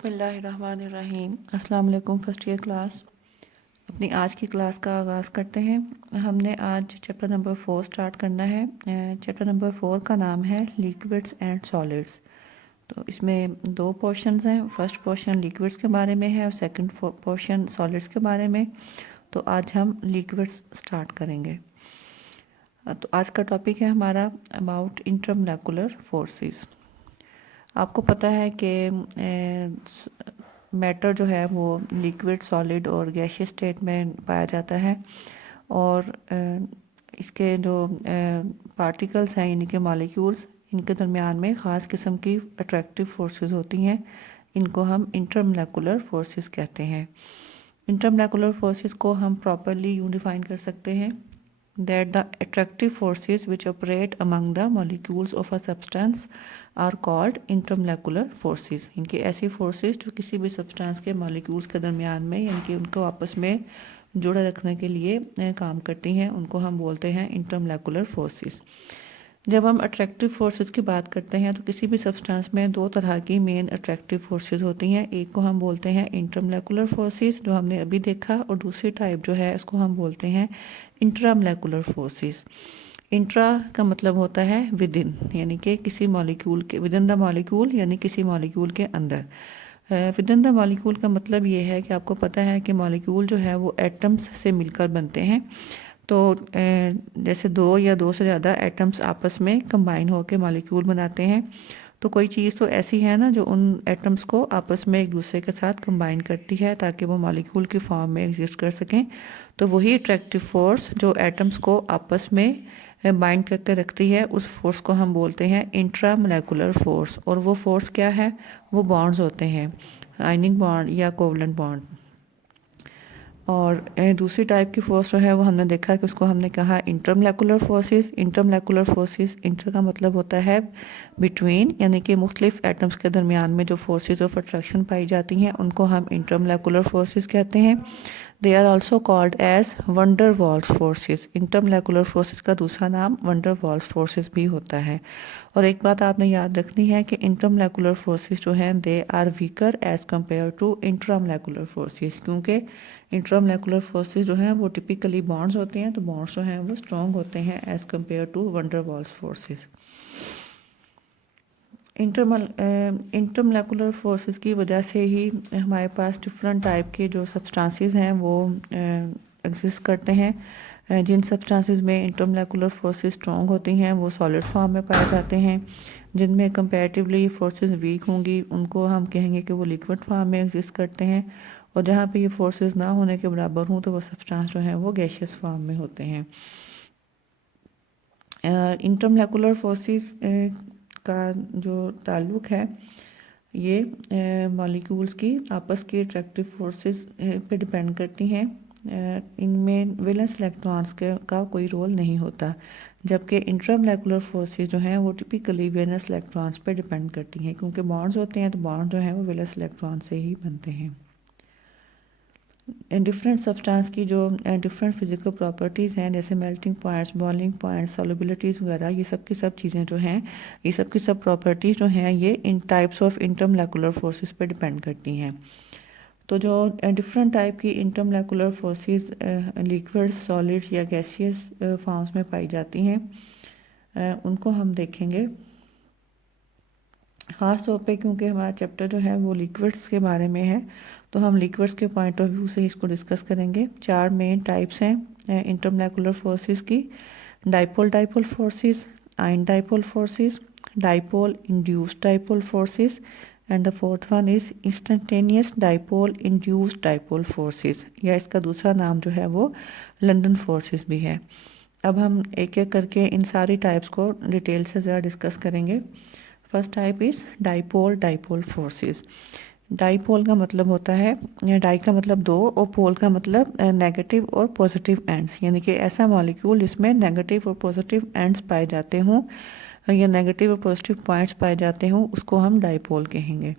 बिस्मिल्लाहिर्रहमानिर्रहीम। अस्सलाम वालेकुम फर्स्ट ईयर क्लास। अपनी आज की क्लास का आगाज़ करते हैं। हमने आज चैप्टर नंबर 4 स्टार्ट करना है। चैप्टर नंबर 4 का नाम है लिक्विड्स एंड सॉलिड्स। तो इसमें दो पोर्शंस हैं। फर्स्ट पोर्शन लिक्विड्स के बारे में है और सेकंड पोर्शन सॉलिड्स के बारे में। तो आज हम लिक्विड्स स्टार्ट करेंगे। तो आज का टॉपिक है हमारा अबाउट इंटरमोलेकुलर फोर्सेस। आपको पता है कि मैटर जो है वो लिक्विड, सॉलिड और गैसियस स्टेट में पाया जाता है और इसके जो पार्टिकल्स हैं यानी कि मॉलिक्यूल्स, इनके दरमियान में ख़ास किस्म की अट्रैक्टिव फोर्सेस होती हैं। इनको हम इंटरमोलेकुलर फोर्सेस कहते हैं। इंटरमोलेकुलर फोर्सेस को हम प्रॉपरली यूँ डिफाइन कर सकते हैं that the attractive forces which operate among the molecules of a substance are called intermolecular forces। इनकी ऐसी फोर्सेस जो किसी भी सब्सटेंस के मॉलिक्यूल्स के दरमियान में यानी कि उनको आपस में जुड़े रखने के लिए काम करती हैं, उनको हम बोलते हैं इंटरमोलेकुलर फोर्सेस। जब हम अट्रैक्टिव फोर्सेस की बात करते हैं तो किसी भी सब्सटेंस में दो तरह की मेन अट्रैक्टिव फोर्सेस होती हैं। एक को हम बोलते हैं इंटरमोलेकुलर फोर्सेस जो हमने अभी देखा, और दूसरी टाइप जो है उसको हम बोलते हैं इंट्रामोलेकुलर फोर्सेस। इंट्रा का मतलब होता है विद इन, यानी कि किसी मॉलिक्यूल के विद इन द मॉलिक्यूल, यानी किसी मॉलिक्यूल के अंदर। विद इन द मॉलिक्यूल का मतलब ये है कि आपको पता है कि मॉलिक्यूल जो है वो एटम्स से मिलकर बनते हैं। तो जैसे दो या दो से ज़्यादा एटम्स आपस में कंबाइन होकर मॉलिक्यूल बनाते हैं। तो कोई चीज़ तो ऐसी है ना जो उन एटम्स को आपस में एक दूसरे के साथ कंबाइन करती है ताकि वो मॉलिक्यूल की फॉर्म में एग्जिस्ट कर सकें। तो वही अट्रैक्टिव फोर्स जो एटम्स को आपस में बाइंड करके रखती है, उस फोर्स को हम बोलते हैं इंट्रामोलेकुलर फोर्स। और वो फोर्स क्या है? वो बॉन्ड्स होते हैं, आयनिक बॉन्ड या कोवलेंट बॉन्ड। और दूसरी टाइप की फोर्स जो है वो हमने देखा कि उसको हमने कहा इंटरमोलेकुलर फोर्सेस। इंटरमोलेकुलर फोर्सेस, इंटर का मतलब होता है बिटवीन, यानी कि मुख्तलिफ एटम्स के दरमियान में जो फोर्सेस ऑफ अट्रैक्शन पाई जाती हैं उनको हम इंटरमोलेकुलर फोर्सेस कहते हैं। They are also called as van der Waals forces. Intermolecular forces का दूसरा नाम वंडर वॉल्स फोर्सेस भी होता है। और एक बात आपने याद रखनी है कि इंटरमोलेकुलर फोर्सेस जो हैं they are weaker as compare to intramolecular forces, क्योंकि इंट्रामोलेकुलर फोर्सेस जो हैं वो टिपिकली बॉन्ड्स होते हैं, तो बॉन्ड्स जो हैं वो स्ट्रॉन्ग होते हैं as compare to van der Waals forces. Intermolecular forces की वजह से ही हमारे पास डिफरेंट टाइप के जो सब्सटेंसेस हैं वो एग्जिस्ट करते हैं। जिन सब्सटेंसेस में इंटरमोलेकुलर फोर्सेस स्ट्रॉन्ग होती हैं वो सॉलिड फॉर्म में पाए जाते हैं। जिनमें कंपैरेटिवली फोर्सेस वीक होंगी उनको हम कहेंगे कि वो लिक्विड फॉर्म में एग्जिस्ट करते हैं। और जहाँ पे ये फोर्सेस ना होने के बराबर हों तो वो सब्सटेंस जो हैं वो गैसियस फॉर्म में होते हैं। इंटरमोलेकुलर फोर्सेस का जो ताल्लुक है ये मॉलिक्यूल्स की आपस की अट्रैक्टिव फोर्सेस पे डिपेंड करती हैं। इनमें वैलेंस इलेक्ट्रॉन्स का कोई रोल नहीं होता, जबकि इंट्रामोलेकुलर फोर्सेस जो हैं वो टिपिकली वैलेंस इलेक्ट्रॉन्स पे डिपेंड करती हैं, क्योंकि बॉन्ड्स होते हैं तो बॉन्ड जो हैं वो वैलेंस इलेक्ट्रॉन से ही बनते हैं। डिफरेंट सब्सटेंस की जो डिफरेंट फिजिकल प्रॉपर्टीज़ हैं, जैसे मेल्टिंग पॉइंट्स, बॉइलिंग पॉइंट्स, सॉल्युबिलिटीज़ वगैरह, ये सब की सब चीज़ें जो हैं, ये सब की सब प्रॉपर्टीज़ जो हैं ये इन टाइप्स ऑफ इंटरमोलेकुलर फोर्सेस पे डिपेंड करती हैं। तो जो डिफरेंट टाइप की इंटरमोलेकुलर फोर्सेस लिक्विड, सॉलिड या गैसियस फॉर्म्स में पाई जाती हैं उनको हम देखेंगे ख़ास तौर पे, क्योंकि हमारा चैप्टर जो है वो लिक्विड्स के बारे में है तो हम लिक्विड्स के पॉइंट ऑफ व्यू से इसको डिस्कस करेंगे। चार मेन टाइप्स हैं इंटरमोलेकुलर फोर्सेस की: dipole dipole forces, ion dipole forces, dipole induced dipole forces, and the fourth one is instantaneous dipole induced dipole forces, या इसका दूसरा नाम जो है वो लंदन फोर्सेस भी है। अब हम एक एक करके इन सारी टाइप्स को डिटेल से ज़रा डिस्कस करेंगे। First type is dipole dipole forces. Dipole का मतलब होता है, डाई का मतलब दो और पोल का मतलब नेगेटिव और पॉजिटिव एंड्स, यानी कि ऐसा मॉलिक्यूल जिसमें नेगेटिव और पॉजिटिव एंड्स पाए जाते हों या नेगेटिव और पॉजिटिव पॉइंट्स पाए जाते हों, उसको हम डाइपोल कहेंगे।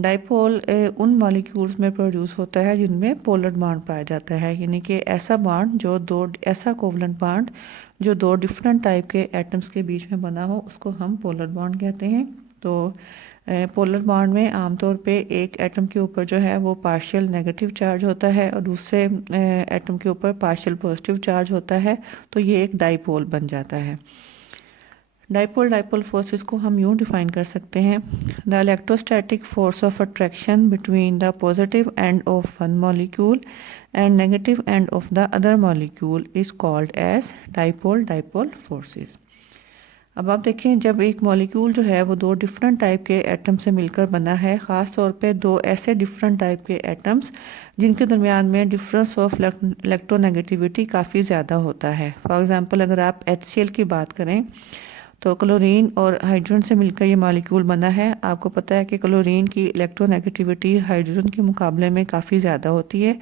डाइपोल उन मॉलिक्यूल्स में प्रोड्यूस होता है जिनमें पोलर बॉन्ड पाया जाता है, यानी कि ऐसा बॉन्ड जो दो, ऐसा कोवलेंट बॉन्ड जो दो डिफरेंट टाइप के एटम्स के बीच में बना हो उसको हम पोलर बॉन्ड कहते हैं। तो पोलर बॉन्ड में आमतौर पे एक एटम के ऊपर जो है वो पार्शियल नेगेटिव चार्ज होता है और दूसरे एटम के ऊपर पार्शियल पॉजिटिव चार्ज होता है, तो ये एक डाइपोल बन जाता है। डाइपोल डाइपोल फोर्सेस को हम यूँ डिफाइन कर सकते हैं, the electrostatic force of attraction between the positive end of one molecule and negative end of the other molecule is called as dipole dipole forces. अब आप देखें, जब एक मॉलिक्यूल जो है वो दो डिफरेंट टाइप के एटम से मिलकर बना है, ख़ास तौर पे दो ऐसे डिफरेंट टाइप के एटम्स जिनके दरमियान में डिफरेंस ऑफ इलेक्ट्रोनेगेटिविटी काफ़ी ज़्यादा होता है। फॉर एग्जांपल अगर आप HCl की बात करें तो क्लोरीन और हाइड्रोजन से मिलकर ये मॉलिक्यूल बना है। आपको पता है कि क्लोरीन की इलेक्ट्रोनेगेटिविटी हाइड्रोजन के मुकाबले में काफ़ी ज़्यादा होती है,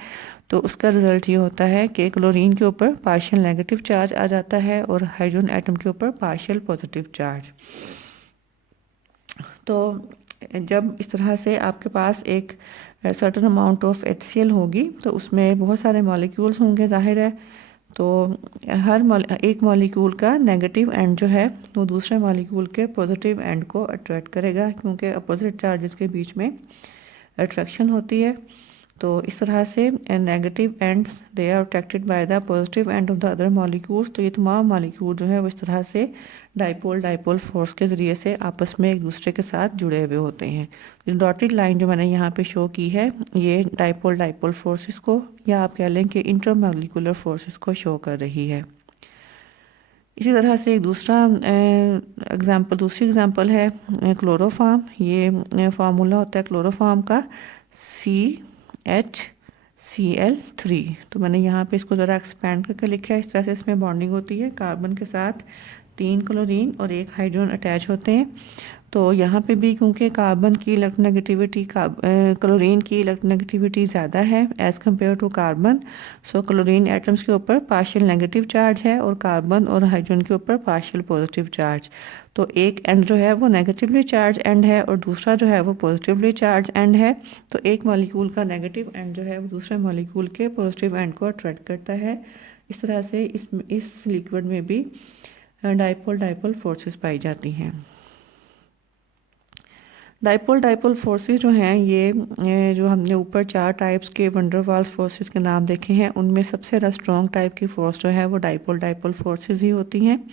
तो उसका रिजल्ट ये होता है कि क्लोरीन के ऊपर पार्शियल नेगेटिव चार्ज आ जाता है और हाइड्रोजन एटम के ऊपर पार्शियल पॉजिटिव चार्ज। तो जब इस तरह से आपके पास एक सर्टेन अमाउंट ऑफ HCl होगी तो उसमें बहुत सारे मॉलिक्यूल्स होंगे, जाहिर है। तो एक मॉलिक्यूल का नेगेटिव एंड जो है वो दूसरे मॉलिक्यूल के पॉजिटिव एंड को अट्रैक्ट करेगा, क्योंकि अपोजिट चार्जेस के बीच में अट्रैक्शन होती है। तो इस तरह से negative ends they are attracted by the positive end of the other molecules. तो ये तमाम मॉलिक्यूल जो है वो इस तरह से डाइपोल डाइपोल फोर्स के ज़रिए से आपस में एक दूसरे के साथ जुड़े हुए होते हैं। इस डॉटेड लाइन जो मैंने यहाँ पे शो की है, ये डाइपोल डाइपोल फोर्सेस को, या आप कह लें कि इंटरमॉलिक्यूलर फोर्सेस को शो कर रही है। इसी तरह से एक दूसरी एग्जांपल है क्लोरोफॉर्म। ये फार्मूला होता है क्लोरोफॉर्म का CHCl3। तो मैंने यहाँ पे इसको ज़रा एक्सपेंड करके लिखा है। इस तरह से इसमें बॉन्डिंग होती है, कार्बन के साथ 3 क्लोरीन और 1 हाइड्रोजन अटैच होते हैं। तो यहाँ पे भी क्योंकि कार्बन की इलेक्ट्रोनेगेटिविटी क्लोरीन की इलेक्ट्रोनेगेटिविटी ज़्यादा है as compare to carbon, so chlorine atoms के ऊपर पार्शियल नेगेटिव चार्ज है और कार्बन और हाइड्रोजन के ऊपर पार्शियल पॉजिटिव चार्ज। तो एक एंड जो है वो नेगेटिवली चार्ज एंड है और दूसरा जो है वो पॉजिटिवली चार्ज एंड है। तो एक मॉलिक्यूल का नेगेटिव एंड जो है वो दूसरे मॉलिक्यूल के पॉजिटिव एंड को अट्रैक्ट करता है। इस तरह से इस लिक्विड में भी डाइपोल डाइपोल फोर्सेस पाई जाती हैं। डाइपोल डाइपोल फोर्सेस जो हैं, ये जो हमने ऊपर 4 टाइप्स के वंडर वाल्स फोर्सेस के नाम देखे हैं, उनमें सबसे ज़्यादा स्ट्रॉन्ग टाइप की फोर्स जो है वो डाइपोल डाइपोल फोर्सेस ही होती हैं।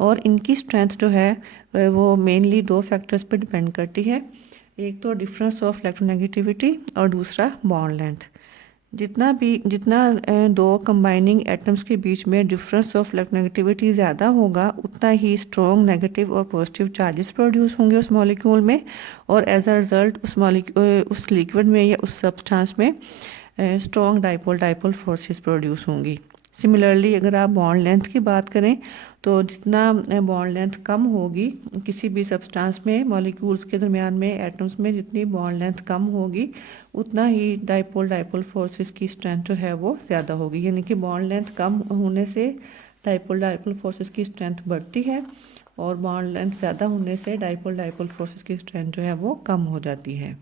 और इनकी स्ट्रेंथ जो है वो मेनली 2 फैक्टर्स पर डिपेंड करती है। एक तो डिफरेंस ऑफ इलेक्ट्रोनेगेटिविटी और दूसरा बॉन्ड लेंथ। जितना दो कंबाइनिंग एटम्स के बीच में डिफरेंस ऑफ इलेक्ट्रोनेगेटिविटी ज़्यादा होगा, उतना ही स्ट्रॉन्ग नेगेटिव और पॉजिटिव चार्जेस प्रोड्यूस होंगे उस मॉलिक्यूल में, और एज अ रिजल्ट उस लिक्विड में या उस सब्सटेंस में strong dipole dipole forces produce होंगी। सिमिलरली अगर आप बॉन्ड लेंथ की बात करें तो जितना बॉन्ड लेंथ कम होगी किसी भी सब्सटेंस में, मॉलिक्यूल्स के दरमियान में एटम्स में जितनी बॉन्ड लेंथ कम होगी, उतना ही डाइपोल डाइपोल फोर्सेस की स्ट्रेंथ जो है वो ज़्यादा होगी। यानी कि बॉन्ड लेंथ कम होने से डाइपोल डाइपोल फोर्सेस की स्ट्रेंथ बढ़ती है और बॉन्ड लेंथ ज़्यादा होने से डाइपोल डाइपोल फोर्सेस की स्ट्रेंथ जो है वो कम हो जाती है।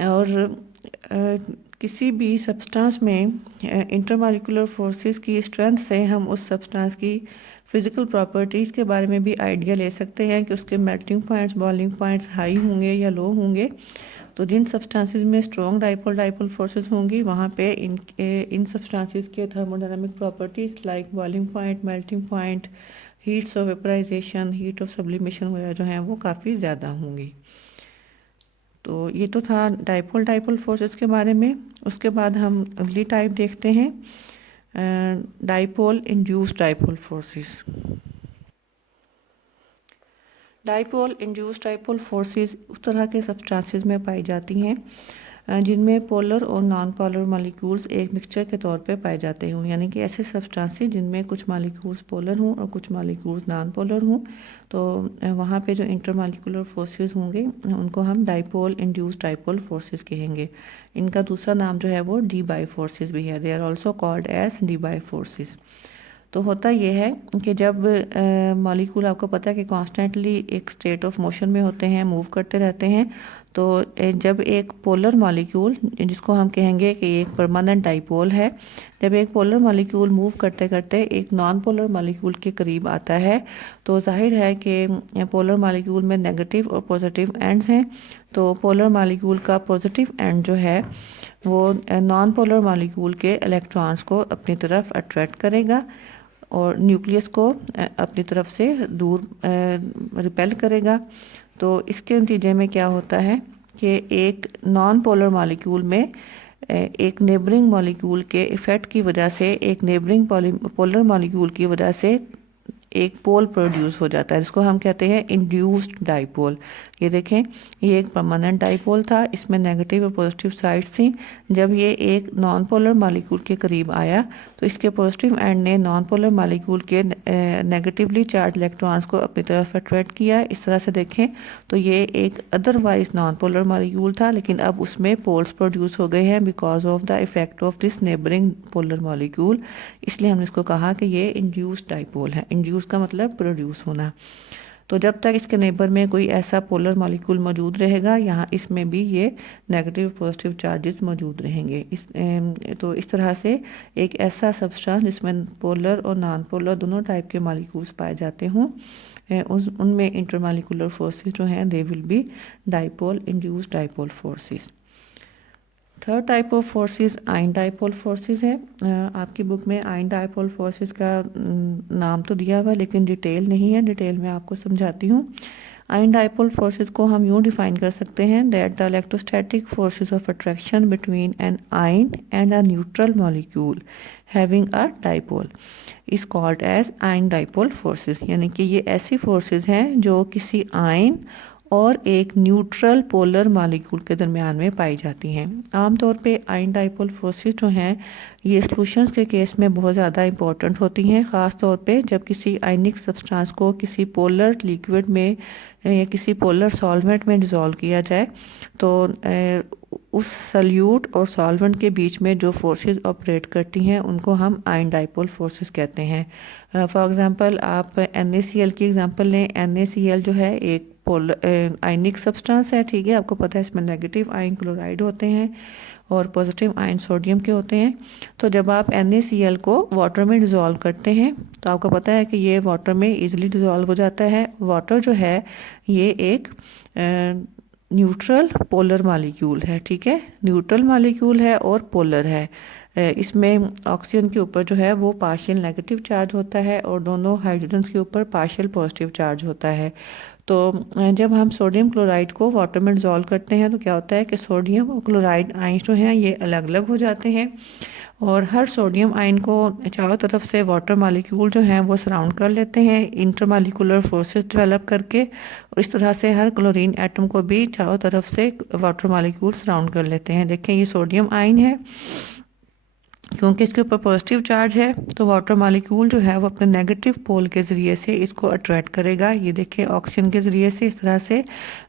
और किसी भी सब्सटेंस में इंटरमॉलिक्यूलर फोर्सेस की स्ट्रेंथ से हम उस सब्सटेंस की फिज़िकल प्रॉपर्टीज़ के बारे में भी आइडिया ले सकते हैं कि उसके melting points boiling points high होंगे या लो होंगे। तो जिन सब्सटेंसेस में स्ट्रॉन्ग डाइपोल डाइपोल फोर्सेस होंगी वहाँ पे इन सब्सटेंसेस के thermodynamic properties like boiling point, melting point, heats of vaporisation, heat of sublimation वगैरह जो हैं वो काफ़ी ज़्यादा होंगी। तो ये तो था डाइपोल डाइपोल फोर्सेस के बारे में। उसके बाद हम अगली टाइप देखते हैं, dipole induced dipole forces. Dipole induced dipole forces उस तरह के सब्सटेंसेस में पाई जाती हैं जिनमें पोलर और नॉन पोलर मॉलिक्यूल्स एक मिक्सचर के तौर पे पाए जाते हों। यानी कि ऐसे सब्सटेंसेस जिनमें कुछ मॉलिक्यूल्स पोलर हों और कुछ मॉलिक्यूल्स नॉन पोलर हों, तो वहाँ पे जो इंटरमॉलिक्यूलर फोर्सेस होंगे उनको हम डाइपोल इंड्यूस्ड डाइपोल फोर्सेस कहेंगे। इनका दूसरा नाम जो है वो डी बाई फोर्सेस भी है, they are also called as Debye forces. तो होता यह है कि जब मॉलिक्यूल, आपको पता है कि कॉन्स्टेंटली एक स्टेट ऑफ मोशन में होते हैं, मूव करते रहते हैं, तो जब एक पोलर मॉलिक्यूल, जिसको हम कहेंगे कि एक परमानेंट डाइपोल है, जब एक पोलर मॉलिक्यूल मूव करते करते एक नॉन पोलर मॉलिक्यूल के करीब आता है, तो जाहिर है कि पोलर मॉलिक्यूल में नेगेटिव और पॉजिटिव एंड्स हैं। तो पोलर मॉलिक्यूल का पॉजिटिव एंड जो है वो नॉन पोलर मॉलिक्यूल के इलेक्ट्रॉन्स को अपनी तरफ अट्रैक्ट करेगा और न्यूक्लियस को अपनी तरफ से दूर रिपेल करेगा। तो इसके नतीजे में क्या होता है कि एक नॉन पोलर मॉलिक्यूल में एक नेबरिंग मॉलिक्यूल के इफ़ेक्ट की वजह से, एक नेबरिंग पोलर मॉलिक्यूल की वजह से एक पोल प्रोड्यूस हो जाता है, जिसको हम कहते हैं इंड्यूस्ड डाइपोल। ये देखें, ये एक परमानेंट डाइपोल था, इसमें नेगेटिव और पॉजिटिव साइड्स थी। जब ये एक नॉन पोलर मॉलिक्यूल के करीब आया तो इसके पॉजिटिव एंड ने नॉन पोलर मॉलिक्यूल के नेगेटिवली चार्ज इलेक्ट्रॉन्स को अपनी तरफ अट्रैक्ट किया। इस तरह से देखें तो ये एक अदरवाइज नॉन पोलर मॉलिक्यूल था, लेकिन अब उसमें पोल्स प्रोड्यूस हो गए हैं because of the effect of this neighbouring polar molecule. इसलिए हमने इसको कहा कि ये इंड्यूस्ड डाइपोल है। इंड्यूस का मतलब प्रोड्यूस होना। तो जब तक इसके नेबर में कोई ऐसा पोलर मॉलिक्यूल मौजूद रहेगा, यहाँ इसमें भी ये नेगेटिव पॉजिटिव चार्जेस मौजूद रहेंगे। तो इस तरह से एक ऐसा सब्सटेंस जिसमें पोलर और नॉन पोलर दोनों टाइप के मॉलिक्यूल्स पाए जाते हों, उनमें इंटरमॉलिक्यूलर फोर्सेस जो हैं they will be dipole induced dipole forces. Third type of forces ion dipole forces है। आपकी बुक में आयन डाइपोल फोर्सेस का नाम तो दिया हुआ है लेकिन डिटेल नहीं है, डिटेल में आपको समझाती हूँ। आयन डाइपोल फोर्सेस को हम यूँ डिफाइन कर सकते हैं that the electrostatic forces of attraction between an ion and a neutral molecule having a dipole is called as ion dipole forces. यानी कि ये ऐसी फोर्सेस हैं जो किसी आयन और एक न्यूट्रल पोलर मॉलिक्यूल के दरमियान में पाई जाती हैं। आमतौर पे आयन डाइपोल फोर्सेस जो हैं ये सॉल्यूशंस के केस में बहुत ज़्यादा इंपॉर्टेंट होती हैं, ख़ास तौर पे जब किसी आयनिक सब्सटेंस को किसी पोलर लिक्विड में या किसी पोलर सॉल्वेंट में डिज़ोल्व किया जाए तो उस सल्यूट और सॉल्वेंट के बीच में जो फोर्सेस ऑपरेट करती हैं उनको हम आयन डाइपोल फोर्सेस कहते हैं। फॉर एग्जांपल आप NaCl की एग्जांपल लें। NaCl जो है एक आयनिक सब्सटेंस है, ठीक है, आपको पता है इसमें नेगेटिव आयन क्लोराइड होते हैं और पॉजिटिव आयन सोडियम के होते हैं। तो जब आप NaCl को वाटर में डिज़ोल्व करते हैं तो आपको पता है कि ये वाटर में इजीली डिज़ोल्व हो जाता है। वाटर जो है ये एक न्यूट्रल पोलर मॉलिक्यूल है, ठीक है, न्यूट्रल मॉलिक्यूल है और पोलर है। इसमें ऑक्सीजन के ऊपर जो है वो पार्शियल नेगेटिव चार्ज होता है और दोनों हाइड्रोजन के ऊपर पार्शियल पॉजिटिव चार्ज होता है। तो जब हम सोडियम क्लोराइड को वाटर में डिज़ोल्व करते हैं तो क्या होता है कि सोडियम और क्लोराइड आयन जो हैं ये अलग अलग हो जाते हैं और हर सोडियम आयन को चारों तरफ से वाटर मॉलिक्यूल जो हैं वो सराउंड कर लेते हैं इंटरमॉलिक्यूलर फोर्सेस डेवलप करके, और इस तरह से हर क्लोरीन एटम को भी चारों तरफ से वाटर मॉलिक्यूल सराउंड कर लेते हैं। देखें ये सोडियम आयन है, क्योंकि इसके ऊपर पॉजिटिव चार्ज है तो वाटर मॉलिक्यूल जो है वो अपने नेगेटिव पोल के ज़रिए से इसको अट्रैक्ट करेगा। ये देखें ऑक्सीजन के ज़रिए से इस तरह से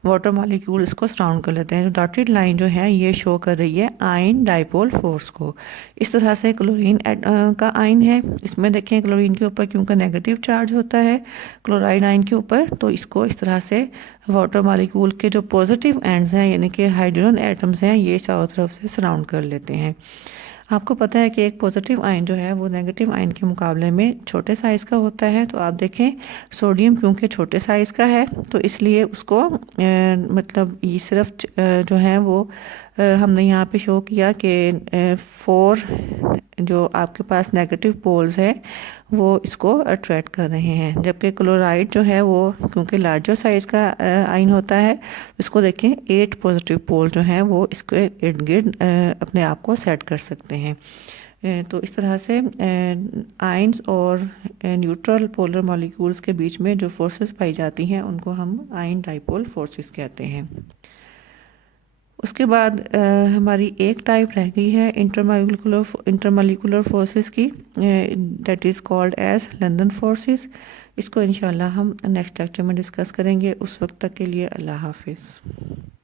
वाटर मॉलिक्यूल इसको सराउंड कर लेते हैं। जो डॉटेड लाइन जो है ये शो कर रही है आयन डाइपोल फोर्स को। इस तरह से क्लोरीन का आयन है, इसमें देखें क्लोरीन के ऊपर क्योंकि नेगेटिव चार्ज होता है क्लोराइड आयन के ऊपर, तो इसको इस तरह से वाटर मॉलिक्यूल के जो पॉजिटिव एंड्स हैं यानी कि हाइड्रोजन एटम्स हैं ये चारों तरफ से सराउंड कर लेते हैं। आपको पता है कि एक पॉजिटिव आयन जो है वो नेगेटिव आयन के मुकाबले में छोटे साइज़ का होता है। तो आप देखें सोडियम क्योंकि छोटे साइज़ का है तो इसलिए उसको मतलब ये सिर्फ जो है वो हमने यहाँ पे शो किया कि 4 जो आपके पास नेगेटिव पोल्स हैं वो इसको अट्रैक्ट कर रहे हैं, जबकि क्लोराइड जो है वो क्योंकि लार्जर साइज़ का आयन होता है इसको देखें 8 पॉजिटिव पोल जो हैं वो इसके इर्द गिर्द अपने आप को सेट कर सकते हैं। तो इस तरह से आयन्स और न्यूट्रल पोलर मॉलिक्यूल्स के बीच में जो फोर्सेस पाई जाती हैं उनको हम आयन डाइपोल फोर्सेस कहते हैं। उसके बाद हमारी एक टाइप रह गई है इंटरमॉलिक्यूलर फोर्सेस की, that is called as London forces. इसको इंशाल्लाह हम नेक्स्ट लेक्चर में डिस्कस करेंगे। उस वक्त तक के लिए अल्लाह हाफिज़।